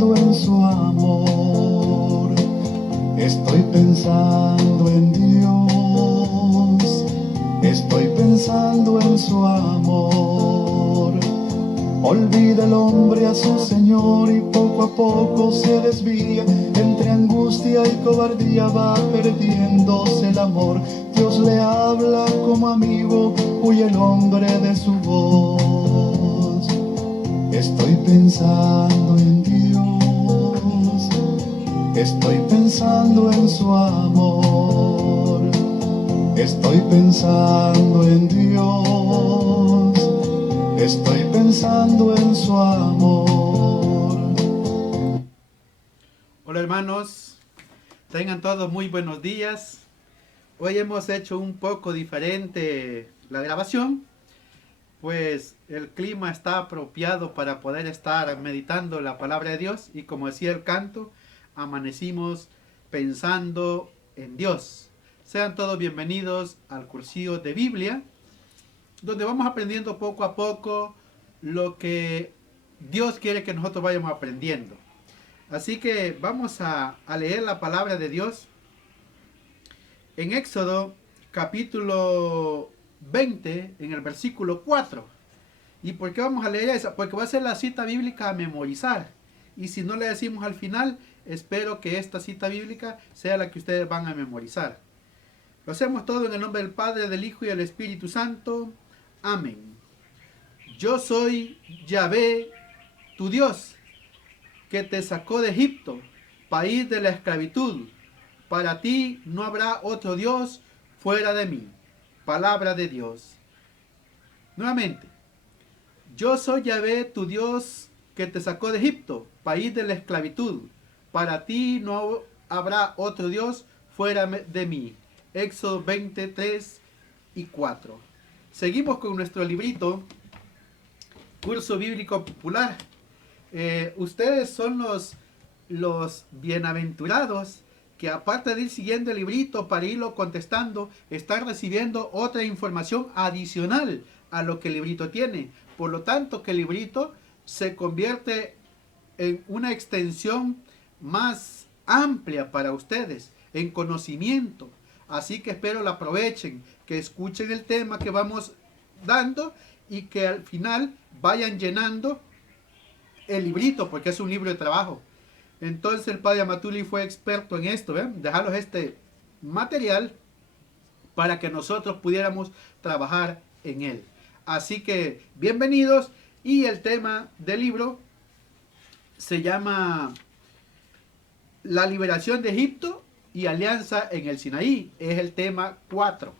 pensando en su amor, estoy pensando en Dios, estoy pensando en su amor. Olvida el hombre a su Señor y poco a poco se desvía, entre angustia y cobardía va perdiéndose el amor. Dios le habla como amigo, huye el hombre de su voz. Estoy pensando en Dios, estoy pensando en su amor, estoy pensando en Dios, estoy pensando en su amor. Hola hermanos, tengan todos muy buenos días. Hoy hemos hecho un poco diferente la grabación, pues el clima está apropiado para poder estar meditando la palabra de Dios y como decía el canto, amanecimos pensando en Dios. Sean todos bienvenidos al cursillo de Biblia, donde vamos aprendiendo poco a poco lo que Dios quiere que nosotros vayamos aprendiendo. Así que vamos a leer la palabra de Dios en Éxodo capítulo 20, en el versículo 4. ¿Y por qué vamos a leer eso? Porque va a ser la cita bíblica a memorizar. Y si no le decimos al final, espero que esta cita bíblica sea la que ustedes van a memorizar. Lo hacemos todo en el nombre del Padre, del Hijo y del Espíritu Santo. Amén. Yo soy Yahvé, tu Dios, que te sacó de Egipto, país de la esclavitud. Para ti no habrá otro Dios fuera de mí. Palabra de Dios. Nuevamente. Yo soy Yahvé, tu Dios, que te sacó de Egipto, país de la esclavitud. Para ti no habrá otro Dios fuera de mí. Éxodo 23 y 4. Seguimos con nuestro librito, Curso Bíblico Popular. Ustedes son los bienaventurados que aparte de ir siguiendo el librito para irlo contestando, están recibiendo otra información adicional a lo que el librito tiene. Por lo tanto, que el librito se convierte en una extensión más amplia para ustedes, en conocimiento. Así que espero lo aprovechen, que escuchen el tema que vamos dando y que al final vayan llenando el librito, porque es un libro de trabajo. Entonces el padre Amatuli fue experto en esto, dejarlos este material para que nosotros pudiéramos trabajar en él. Así que bienvenidos, y el tema del libro se llama La liberación de Egipto y alianza en el Sinaí. Es el tema 4.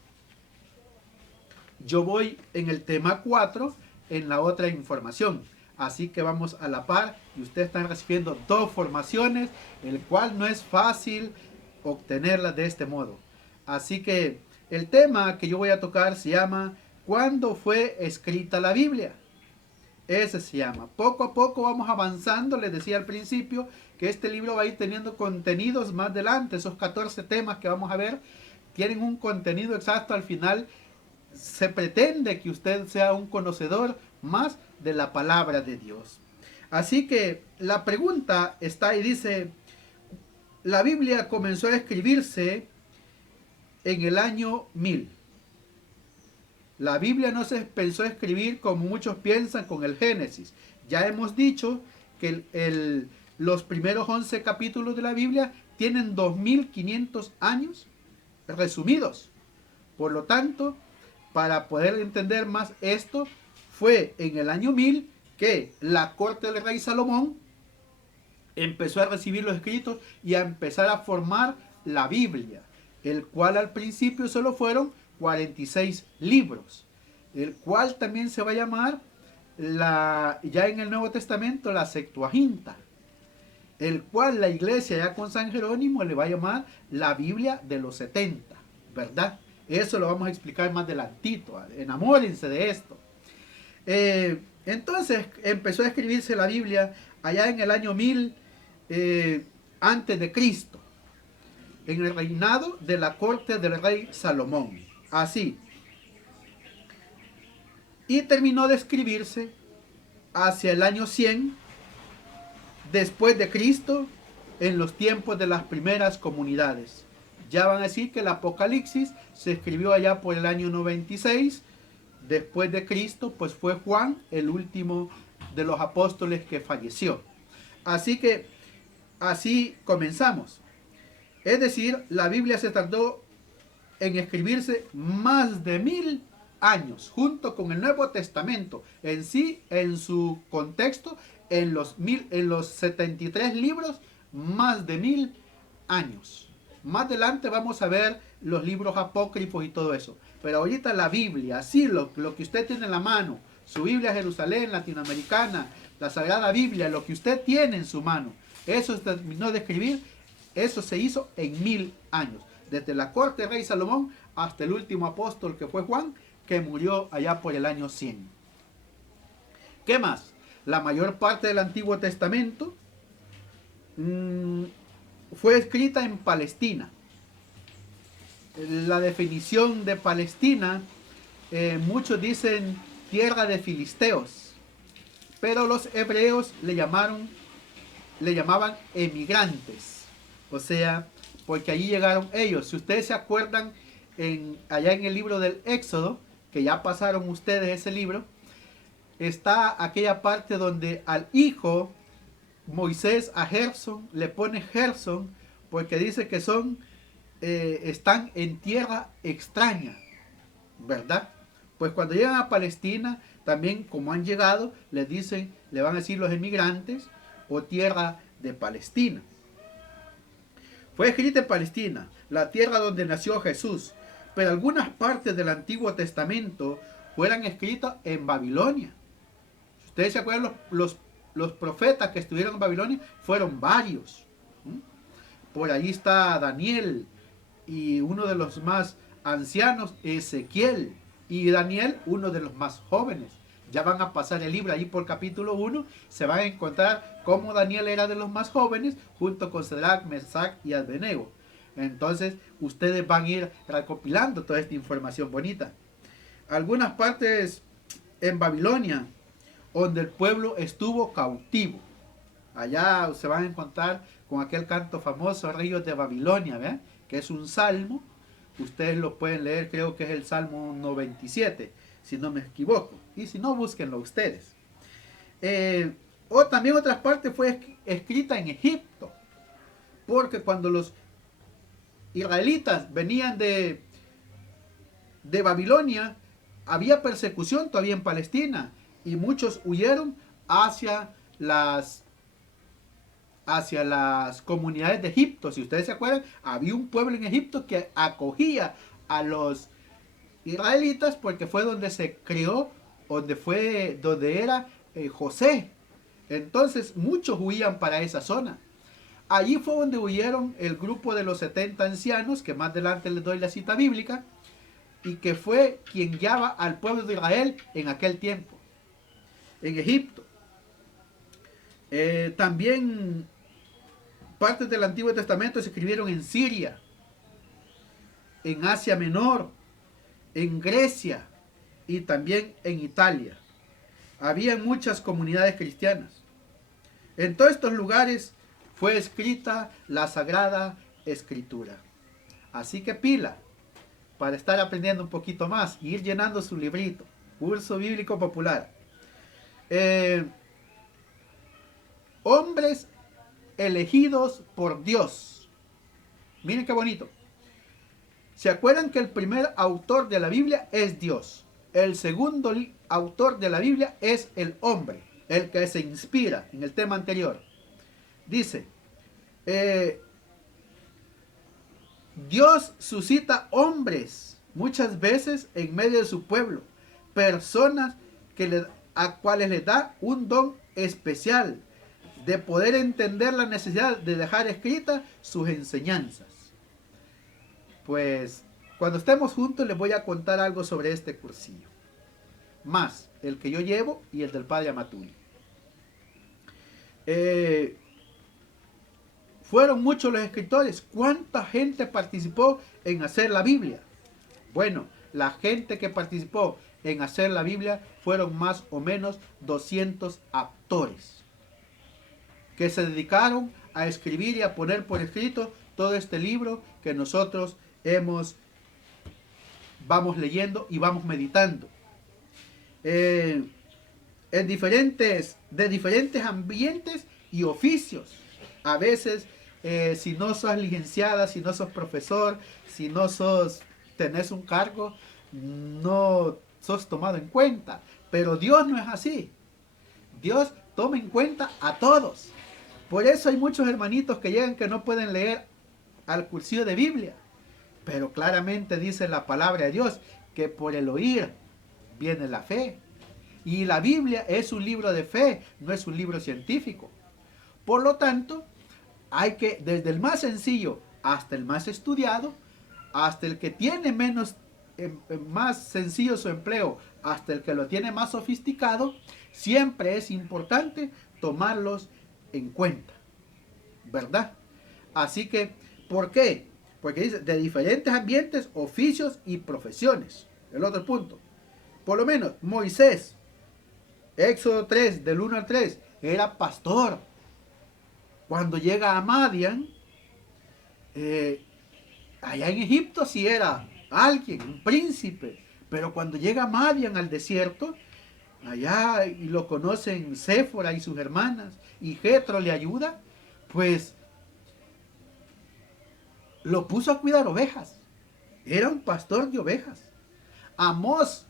Yo voy en el tema 4 en la otra información. Así que vamos a la par y ustedes están recibiendo dos formaciones, el cual no es fácil obtenerlas de este modo. Así que el tema que yo voy a tocar se llama ¿Cuándo fue escrita la Biblia? Ese se llama. Poco a poco vamos avanzando. Les decía al principio que este libro va a ir teniendo contenidos más adelante. Esos 14 temas que vamos a ver tienen un contenido exacto al final. Se pretende que usted sea un conocedor más de la palabra de Dios. Así que la pregunta está y dice, la Biblia comenzó a escribirse en el año 1000. La Biblia no se empezó a escribir como muchos piensan con el Génesis. Ya hemos dicho que los primeros 11 capítulos de la Biblia tienen 2500 años resumidos. Por lo tanto, para poder entender más esto, fue en el año 1000 que la corte del rey Salomón empezó a recibir los escritos y a empezar a formar la Biblia, el cual al principio solo fueron 46 libros, el cual también se va a llamar ya en el Nuevo Testamento la Septuaginta, el cual la iglesia ya con San Jerónimo le va a llamar la Biblia de los 70, ¿verdad? Eso lo vamos a explicar más adelantito, enamórense de esto. Entonces empezó a escribirse la Biblia allá en el año 1000 antes de Cristo, en el reinado de la corte del rey Salomón. Así. Y terminó de escribirse hacia el año 100 después de Cristo. después de Cristo, en los tiempos de las primeras comunidades. Ya van a decir que el Apocalipsis se escribió allá por el año 96 después de Cristo, pues fue Juan el último de los apóstoles que falleció. Así que así comenzamos. Es decir, la Biblia se tardó en escribirse más de 1000 años, junto con el Nuevo Testamento en sí, en su contexto, en los 73 libros, más de 1000 años. Más adelante vamos a ver los libros apócrifos y todo eso. Pero ahorita la Biblia, así lo que usted tiene en la mano, su Biblia Jerusalén, latinoamericana, la Sagrada Biblia, lo que usted tiene en su mano, eso se terminó de escribir, eso se hizo en 1000 años. Desde la corte del rey Salomón hasta el último apóstol que fue Juan, que murió allá por el año 100. ¿Qué más? La mayor parte del Antiguo Testamento fue escrita en Palestina. La definición de Palestina, muchos dicen tierra de filisteos, pero los hebreos le llamaban emigrantes, o sea, porque allí llegaron ellos. Si ustedes se acuerdan, allá en el libro del Éxodo, que ya pasaron ustedes ese libro, está aquella parte donde al hijo Moisés, a Gerson, le pone Gerson porque dice que están en tierra extraña, ¿verdad? Pues cuando llegan a Palestina, también como han llegado, le van a decir los emigrantes o tierra de Palestina. Fue escrita en Palestina, la tierra donde nació Jesús, pero algunas partes del Antiguo Testamento fueron escritas en Babilonia. Si ustedes se acuerdan, los profetas que estuvieron en Babilonia fueron varios. Por ahí está Daniel y uno de los más ancianos, Ezequiel, y Daniel, uno de los más jóvenes. Ya van a pasar el libro ahí por capítulo 1, se van a encontrar cómo Daniel era de los más jóvenes, junto con Sadrach, Mesach y Abednego. Entonces, ustedes van a ir recopilando toda esta información bonita. Algunas partes en Babilonia, donde el pueblo estuvo cautivo. Allá se van a encontrar con aquel canto famoso, Ríos de Babilonia, ¿ven? Que es un salmo. Ustedes lo pueden leer, creo que es el Salmo 97, si no me equivoco. Y si no, búsquenlo ustedes. O también otras partes fue escrita en Egipto. Porque cuando los israelitas venían de Babilonia, había persecución todavía en Palestina. Y muchos huyeron hacia las comunidades de Egipto. Si ustedes se acuerdan, había un pueblo en Egipto que acogía a los israelitas porque fue donde se crió, donde era José. Entonces muchos huían para esa zona. Allí fue donde huyeron el grupo de los 70 ancianos, que más adelante les doy la cita bíblica, y que fue quien guiaba al pueblo de Israel en aquel tiempo, en Egipto. También partes del Antiguo Testamento se escribieron en Siria, en Asia Menor, en Grecia y también en Italia. Había muchas comunidades cristianas. En todos estos lugares fue escrita la Sagrada Escritura. Así que pila para estar aprendiendo un poquito más y ir llenando su librito, Curso Bíblico Popular. Hombres elegidos por Dios. Miren qué bonito. ¿Se acuerdan que el primer autor de la Biblia es Dios? El segundo autor de la Biblia es el hombre, el que se inspira en el tema anterior. Dice, Dios suscita hombres muchas veces en medio de su pueblo, personas a cuales le da un don especial de poder entender la necesidad de dejar escritas sus enseñanzas. Pues cuando estemos juntos les voy a contar algo sobre este cursillo, más el que yo llevo y el del padre Amatuli. Fueron muchos los escritores. ¿Cuánta gente participó en hacer la Biblia? Bueno, la gente que participó en hacer la Biblia fueron más o menos 200 actores que se dedicaron a escribir y a poner por escrito todo este libro que nosotros vamos leyendo y vamos meditando. De diferentes ambientes y oficios. A veces, si no sos licenciada, si no sos profesor, si no tenés un cargo, no sos tomado en cuenta. Pero Dios no es así. Dios toma en cuenta a todos. Por eso hay muchos hermanitos que llegan que no pueden leer al cursillo de Biblia. Pero claramente dice la palabra de Dios que por el oír viene la fe. Y la Biblia es un libro de fe, no es un libro científico. Por lo tanto, hay que, desde el más sencillo hasta el más estudiado, hasta el que tiene más sencillo su empleo, hasta el que lo tiene más sofisticado, siempre es importante tomarlos en cuenta, ¿verdad? Así que, ¿por qué? Porque dice, de diferentes ambientes, oficios y profesiones. El otro punto. Por lo menos, Moisés, Éxodo 3, del 1 al 3, era pastor. Cuando llega a Madián, allá en Egipto sí era alguien, un príncipe. Pero cuando llega a Madián al desierto, allá y lo conocen Séfora y sus hermanas, y Jetro le ayuda, pues lo puso a cuidar ovejas. Era un pastor de ovejas. Amós,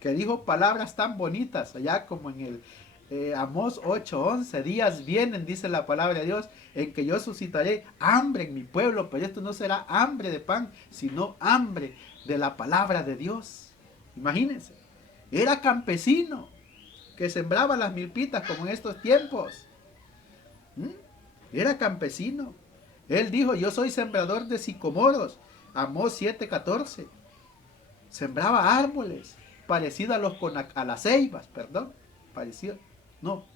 que dijo palabras tan bonitas, allá como en el Amós 8:11, días vienen, dice la palabra de Dios, en que yo suscitaré hambre en mi pueblo, pero esto no será hambre de pan, sino hambre de la palabra de Dios. Imagínense, era campesino que sembraba las milpitas como en estos tiempos. Era campesino. Él dijo, yo soy sembrador de sicomoros, Amós 7:14. Sembraba árboles parecidos a las ceibas, parecido, no,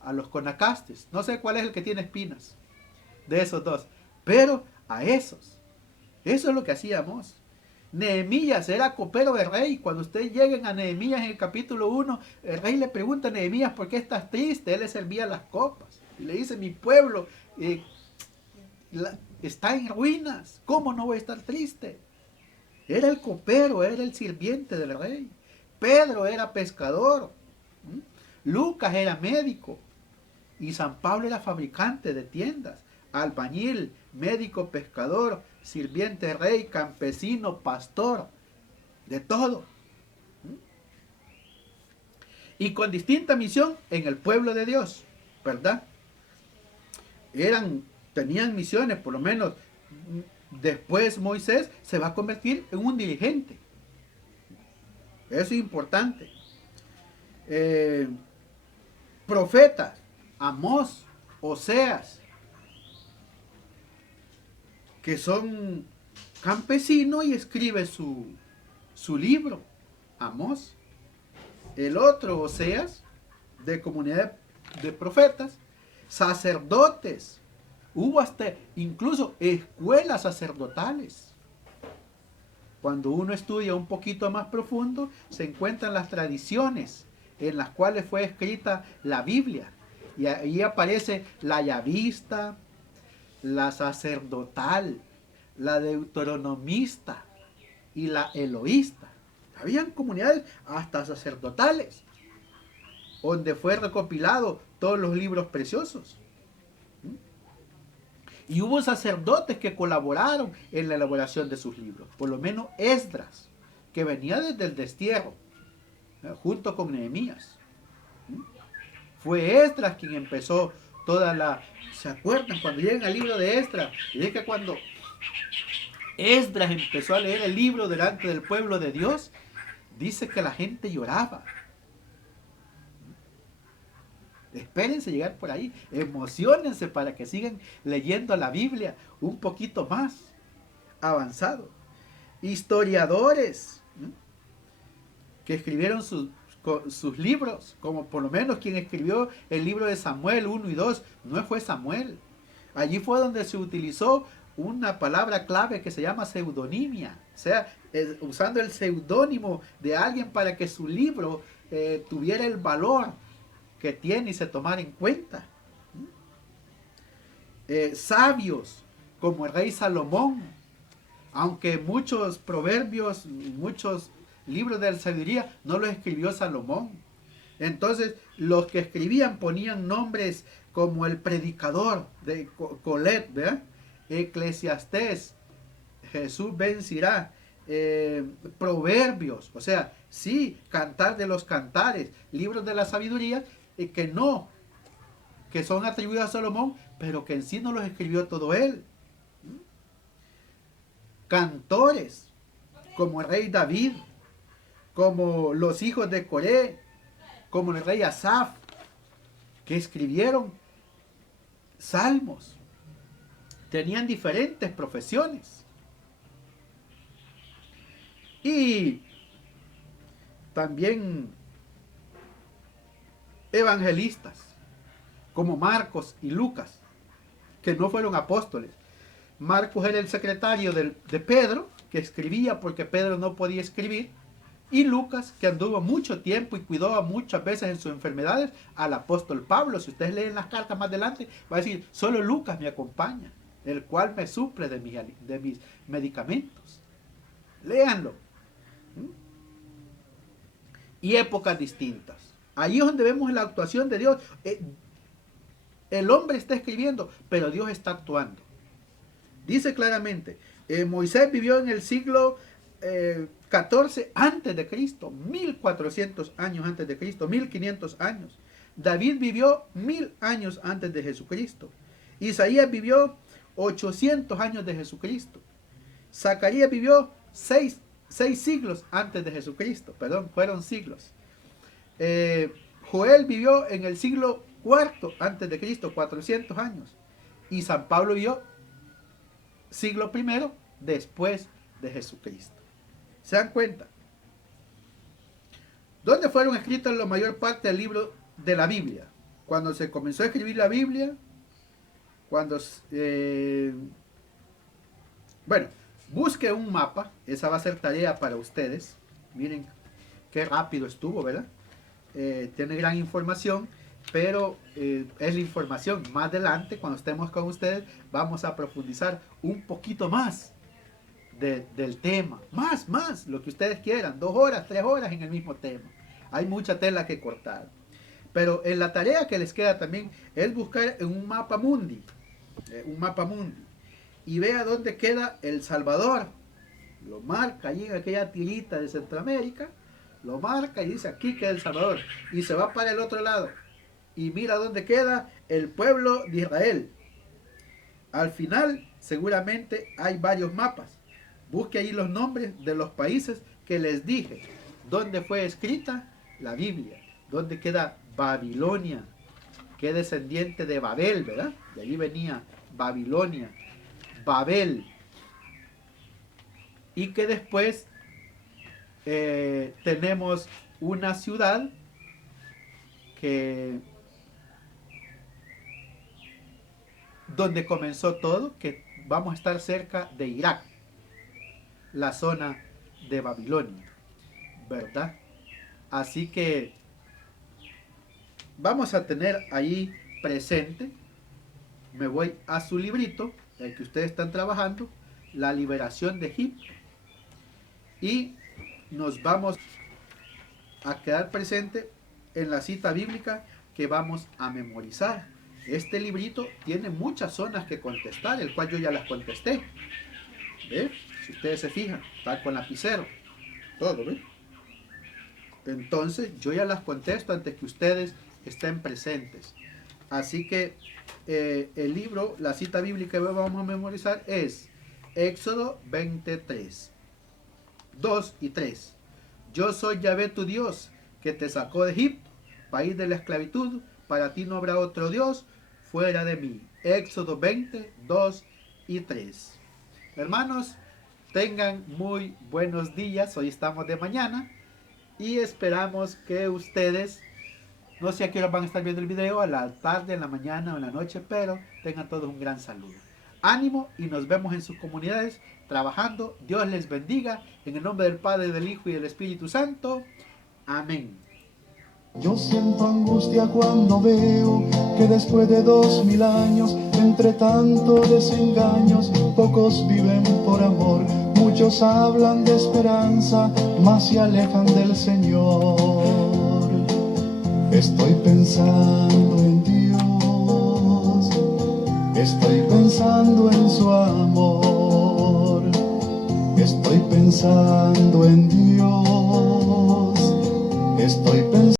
a los conacastes, no sé cuál es el que tiene espinas, de esos dos, pero a esos, eso es lo que hacía Amós. Nehemías era copero del rey. Cuando ustedes lleguen a Nehemías en el capítulo 1, el rey le pregunta a Nehemías, ¿por qué estás triste? Él le servía las copas, y le dice, mi pueblo está en ruinas, ¿cómo no voy a estar triste? Era el copero, era el sirviente del rey. Pedro era pescador. Lucas era médico. Y San Pablo era fabricante de tiendas. Albañil, médico, pescador, sirviente del rey, campesino, pastor. De todo. Y con distinta misión en el pueblo de Dios. ¿Verdad? Tenían misiones, por lo menos. Después Moisés se va a convertir en un dirigente. Eso es importante. Profetas, Amós, Oseas, que son campesinos y escribe su libro, Amós. El otro, Oseas, de comunidad de profetas, sacerdotes. Hubo hasta incluso escuelas sacerdotales. Cuando uno estudia un poquito más profundo, se encuentran las tradiciones en las cuales fue escrita la Biblia. Y ahí aparece la yavista, la sacerdotal, la deuteronomista y la eloísta. Habían comunidades hasta sacerdotales, donde fue recopilado todos los libros preciosos. Y hubo sacerdotes que colaboraron en la elaboración de sus libros. Por lo menos Esdras, que venía desde el destierro, junto con Nehemías. Fue Esdras quien empezó toda la... ¿Se acuerdan cuando llegan al libro de Esdras? Y es que cuando Esdras empezó a leer el libro delante del pueblo de Dios, dice que la gente lloraba. Espérense llegar por ahí, emocionense para que sigan leyendo la Biblia un poquito más avanzado. Historiadores, ¿no?, que escribieron sus libros, como por lo menos quien escribió el libro de Samuel 1 y 2, no fue Samuel. Allí fue donde se utilizó una palabra clave que se llama pseudonimia, o sea, usando el seudónimo de alguien para que su libro tuviera el valor que tiene y se tomara en cuenta. sabios como el rey Salomón, aunque muchos proverbios, muchos libros de la sabiduría no los escribió Salomón. Entonces los que escribían ponían nombres como el predicador de Colet, ¿verdad? Eclesiastés, Jesús ben Sirá, proverbios, o sea, sí, cantar de los cantares, libros de la sabiduría, que son atribuidos a Salomón, pero que en sí no los escribió todo él. Cantores, como el rey David, como los hijos de Coré, como el rey Asaf, que escribieron salmos, tenían diferentes profesiones. Y también evangelistas, como Marcos y Lucas, que no fueron apóstoles. Marcos era el secretario de Pedro, que escribía porque Pedro no podía escribir, y Lucas, que anduvo mucho tiempo y cuidó muchas veces en sus enfermedades al apóstol Pablo. Si ustedes leen las cartas más adelante, va a decir, solo Lucas me acompaña, el cual me suple de mis medicamentos. Léanlo. Y épocas distintas. Ahí es donde vemos la actuación de Dios. El hombre está escribiendo, pero Dios está actuando. Dice claramente, Moisés vivió en el siglo 14 antes de Cristo, 1400 años antes de Cristo, 1500 años. David vivió 1000 años antes de Jesucristo. Isaías vivió 800 años de Jesucristo. Zacarías vivió 6 siglos antes de Jesucristo, perdón, fueron siglos. Joel vivió en el siglo IV antes de Cristo, 400 años. Y San Pablo vivió siglo I después de Jesucristo. ¿Se dan cuenta? ¿Dónde fueron escritos la mayor parte del libro de la Biblia? Cuando se comenzó a escribir la Biblia, bueno, busque un mapa, esa va a ser tarea para ustedes. Miren qué rápido estuvo, ¿verdad? Tiene gran información, pero es la información. Más adelante, cuando estemos con ustedes, vamos a profundizar un poquito más del tema. Más, lo que ustedes quieran. 2 horas, 3 horas en el mismo tema. Hay mucha tela que cortar. Pero en la tarea que les queda también es buscar en un mapa mundi. Y vea dónde queda El Salvador. Lo marca allí en aquella tirita de Centroamérica. Lo marca y dice aquí queda El Salvador. Y se va para el otro lado. Y mira dónde queda el pueblo de Israel. Al final seguramente hay varios mapas. Busque ahí los nombres de los países que les dije. ¿Dónde fue escrita la Biblia? ¿Dónde queda Babilonia? Que es descendiente de Babel, ¿verdad? De allí venía Babilonia, Babel. Y que después tenemos una ciudad donde comenzó todo, que vamos a estar cerca de Irak, la zona de Babilonia, ¿verdad? Así que vamos a tener ahí presente, me voy a su librito, el que ustedes están trabajando, la liberación de Egipto, y nos vamos a quedar presente en la cita bíblica que vamos a memorizar. Este librito tiene muchas zonas que contestar, el cual yo ya las contesté. ¿Ve? Si ustedes se fijan, está con lapicero, todo, ¿ve? Entonces yo ya las contesto antes que ustedes estén presentes. Así que el libro, la cita bíblica que vamos a memorizar es Éxodo 23, 2 y 3. Yo soy Yahvé tu Dios, que te sacó de Egipto, país de la esclavitud. Para ti no habrá otro Dios fuera de mí. Éxodo 20, 2 y 3. Hermanos, tengan muy buenos días. Hoy estamos de mañana y esperamos que ustedes, no sé a qué hora van a estar viendo el video, a la tarde, en la mañana o en la noche, pero tengan todos un gran saludo. Ánimo y nos vemos en sus comunidades trabajando. Dios les bendiga. En el nombre del Padre, del Hijo y del Espíritu Santo. Amén. Yo siento angustia cuando veo que después de 2000 años, entre tanto desengaños, pocos viven por amor. Muchos hablan de esperanza, mas se alejan del Señor. Estoy pensando en Dios, estoy pensando en su amor. Estoy pensando en Dios, estoy pensando